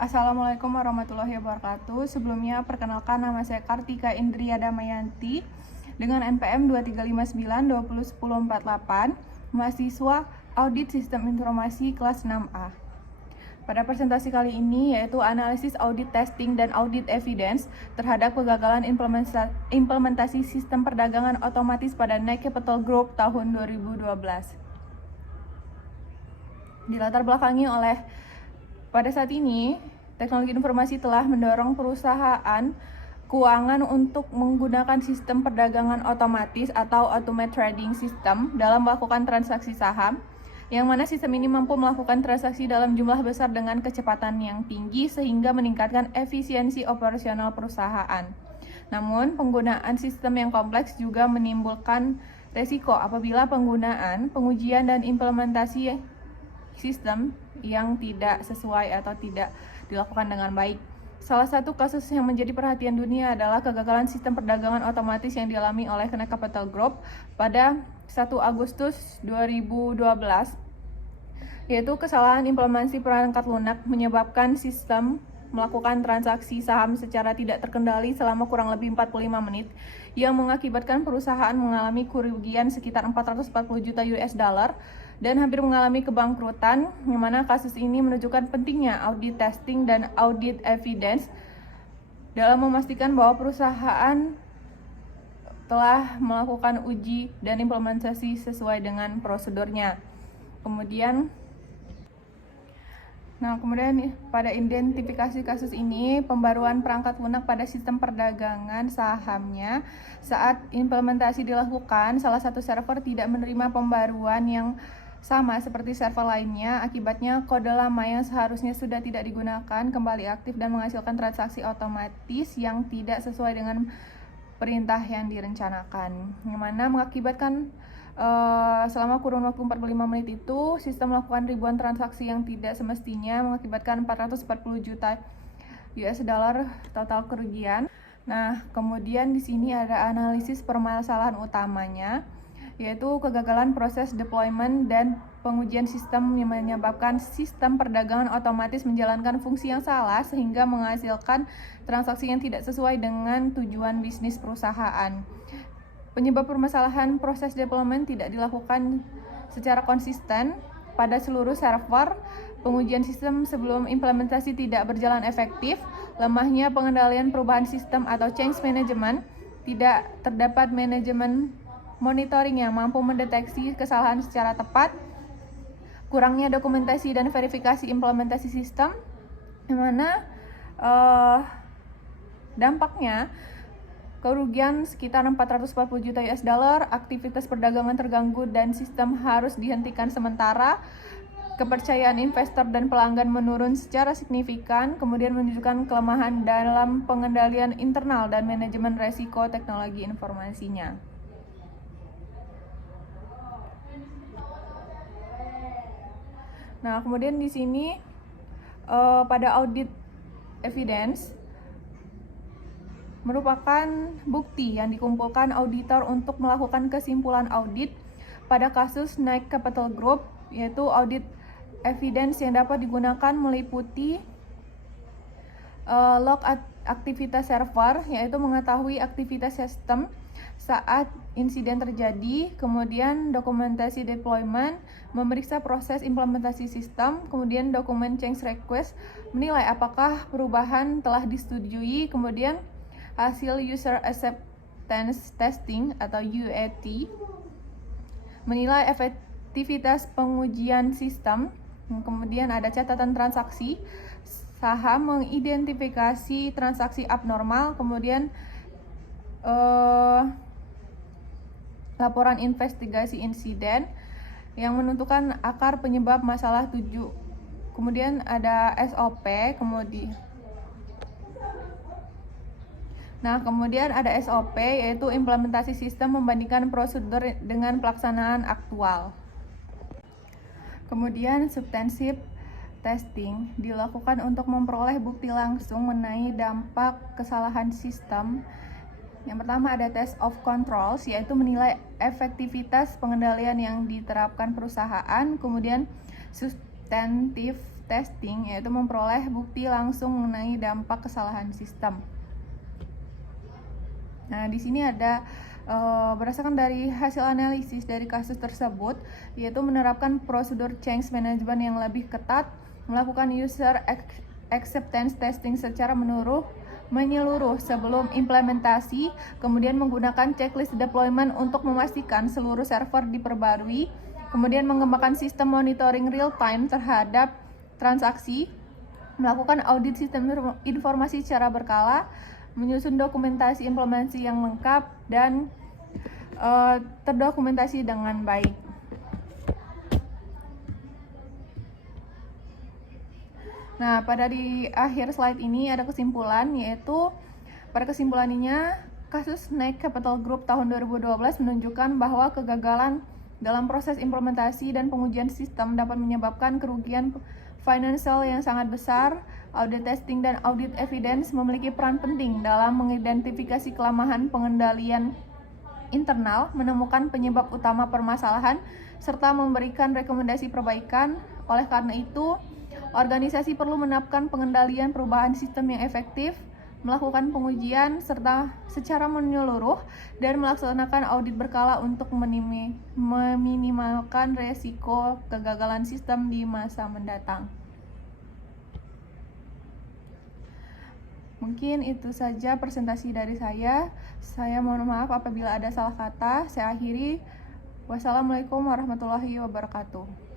Assalamualaikum warahmatullahi wabarakatuh. Sebelumnya, perkenalkan nama saya Kartika Indria Damayanti dengan NPM 2359201048, mahasiswa Audit Sistem Informasi kelas 6A. Pada presentasi kali ini yaitu analisis audit testing dan audit evidence terhadap kegagalan implementasi sistem perdagangan otomatis pada Nike Capital Group tahun 2012. Dilatar belakangi oleh pada saat ini, teknologi informasi telah mendorong perusahaan keuangan untuk menggunakan sistem perdagangan otomatis atau automated trading system dalam melakukan transaksi saham, yang mana sistem ini mampu melakukan transaksi dalam jumlah besar dengan kecepatan yang tinggi sehingga meningkatkan efisiensi operasional perusahaan. Namun, penggunaan sistem yang kompleks juga menimbulkan resiko apabila penggunaan, pengujian, dan implementasi sistem yang tidak sesuai atau tidak dilakukan dengan baik. Salah satu kasus yang menjadi perhatian dunia adalah kegagalan sistem perdagangan otomatis yang dialami oleh Nike Capital Group pada 1 Agustus 2012, yaitu kesalahan implementasi perangkat lunak menyebabkan sistem melakukan transaksi saham secara tidak terkendali selama kurang lebih 45 menit yang mengakibatkan perusahaan mengalami kerugian sekitar 440 juta US dollar dan hampir mengalami kebangkrutan, yang mana kasus ini menunjukkan pentingnya audit testing dan audit evidence dalam memastikan bahwa perusahaan telah melakukan uji dan implementasi sesuai dengan prosedurnya. Kemudian pada identifikasi kasus ini, pembaruan perangkat lunak pada sistem perdagangan sahamnya saat implementasi dilakukan, salah satu server tidak menerima pembaruan yang sama seperti server lainnya. Akibatnya, kode lama yang seharusnya sudah tidak digunakan kembali aktif dan menghasilkan transaksi otomatis yang tidak sesuai dengan perintah yang direncanakan, yang mana mengakibatkan selama kurun waktu 45 menit itu sistem melakukan ribuan transaksi yang tidak semestinya, mengakibatkan 440 juta US dollar total kerugian. Nah, kemudian di sini ada analisis permasalahan utamanya, yaitu kegagalan proses deployment dan pengujian sistem yang menyebabkan sistem perdagangan otomatis menjalankan fungsi yang salah sehingga menghasilkan transaksi yang tidak sesuai dengan tujuan bisnis perusahaan. Penyebab permasalahan proses deployment tidak dilakukan secara konsisten pada seluruh server, pengujian sistem sebelum implementasi tidak berjalan efektif, lemahnya pengendalian perubahan sistem atau change management, tidak terdapat manajemen monitoring yang mampu mendeteksi kesalahan secara tepat, kurangnya dokumentasi dan verifikasi implementasi sistem, di mana dampaknya kerugian sekitar 440 juta US dollar, aktivitas perdagangan terganggu dan sistem harus dihentikan sementara, kepercayaan investor dan pelanggan menurun secara signifikan, kemudian menunjukkan kelemahan dalam pengendalian internal dan manajemen resiko teknologi informasinya. Nah, kemudian di sini pada audit evidence merupakan bukti yang dikumpulkan auditor untuk melakukan kesimpulan audit pada kasus Nike Capital Group, yaitu audit evidence yang dapat digunakan meliputi log aktivitas server, yaitu mengetahui aktivitas sistem saat insiden terjadi, kemudian dokumentasi deployment, memeriksa proses implementasi sistem, kemudian dokumen change request, menilai apakah perubahan telah disetujui, kemudian hasil user acceptance testing atau UAT, menilai efektivitas pengujian sistem, kemudian ada catatan transaksi saham, mengidentifikasi transaksi abnormal, kemudian laporan investigasi insiden yang menentukan akar penyebab masalah 7. Kemudian ada SOP, kemudian ada SOP, yaitu implementasi sistem membandingkan prosedur dengan pelaksanaan aktual. Kemudian substantive testing dilakukan untuk memperoleh bukti langsung mengenai dampak kesalahan sistem. Yang pertama ada test of controls, yaitu menilai efektivitas pengendalian yang diterapkan perusahaan. Kemudian substantive testing, yaitu memperoleh bukti langsung mengenai dampak kesalahan sistem. Nah, di sini ada berdasarkan dari hasil analisis dari kasus tersebut, yaitu menerapkan prosedur change management yang lebih ketat, melakukan user acceptance testing secara menyeluruh sebelum implementasi, kemudian menggunakan checklist deployment untuk memastikan seluruh server diperbarui, kemudian mengembangkan sistem monitoring real time terhadap transaksi, melakukan audit sistem informasi secara berkala, menyusun dokumentasi implementasi yang lengkap dan terdokumentasi dengan baik. Nah, pada di akhir slide ini ada kesimpulan, yaitu pada kesimpulannya kasus Next Capital Group tahun 2012 menunjukkan bahwa kegagalan dalam proses implementasi dan pengujian sistem dapat menyebabkan kerugian financial yang sangat besar. Audit testing dan audit evidence memiliki peran penting dalam mengidentifikasi kelemahan pengendalian internal, menemukan penyebab utama permasalahan, serta memberikan rekomendasi perbaikan. Oleh karena itu, organisasi perlu menetapkan pengendalian perubahan sistem yang efektif, melakukan pengujian serta secara menyeluruh, dan melaksanakan audit berkala untuk meminimalkan resiko kegagalan sistem di masa mendatang. Mungkin itu saja presentasi dari saya. Saya mohon maaf apabila ada salah kata. Saya akhiri. Wassalamualaikum warahmatullahi wabarakatuh.